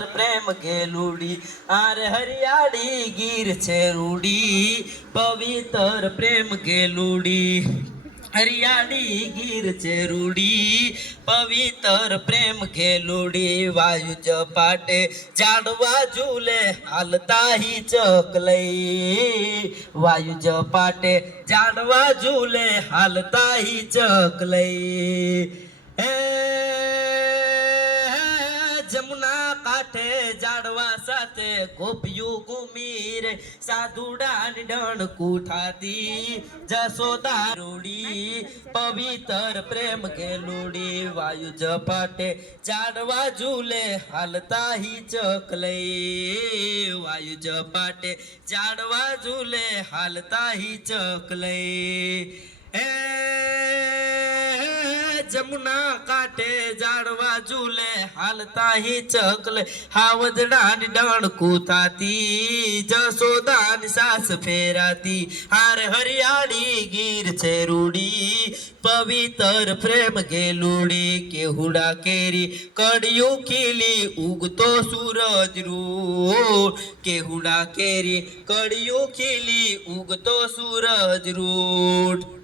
प्रेम गेलूडी आरे हरियाड़ी गिर छे रूडी पवित्र प्रेम गेलूडी हरियाड़ी गिर छे रूडी पवित्र प्रेम गेलूडी वायु जपाटे जाड़वा झूले हालता ही चकलई वायु जपाटे जाड़वा झूले हालता ही चकलई जमुना काठे जाड़वा साथे गोपियों घूमी रे साधुड़ा डण कुठाती जसोदा रूड़ी पवित्र प्रेम गेलूड़ी वायु जपाटे जाड़वा झूले हालता ही चकलई वायु जपाटे जाड़वा झूले हालता ही चकलई जमुना काठे जाड़वा झूले हालता ही चकले हावजड़ा डण कूताती जसोदा सास फेराती हार हरियाड़ी गिर छे रूडी पवित्र प्रेम गेलूडी केहुड़ा केरी कड़ियों खिली उगतो सूरज रूट केहुड़ा केरी कड़ियों खिली उगतो सूरज रूट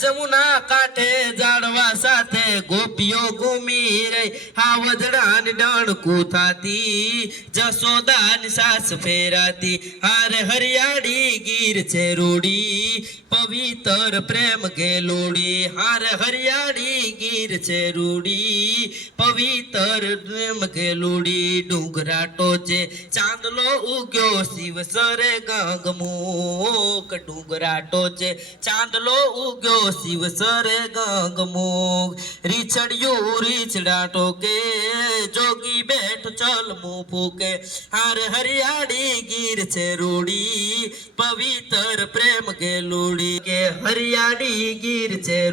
जमुना काठे जाड़वा साथे गोपियों घूमी रे हावजड़ा डण कूथाती जसोदा सास फेराती हारे हरियाड़ी गिर छे रूडी पवित्र प्रेम गेलूडी हारे हरियाड़ी गिर छे रूडी पवित्र प्रेम गेलूडी डूंगरा टोचे चांदलो उग्यो शिव सरे गंगमुख डूंगरा टोचे चांदलो उग्यो शिव सरे गंगमुख रीछड़ियों रीछड़ा टोके जोगी बैठ चल मुँह फूके हारे हरियाड़ी गिर छे रूडी पवित्र प्रेम गेलूडी के हरियाड़ी गिर छे।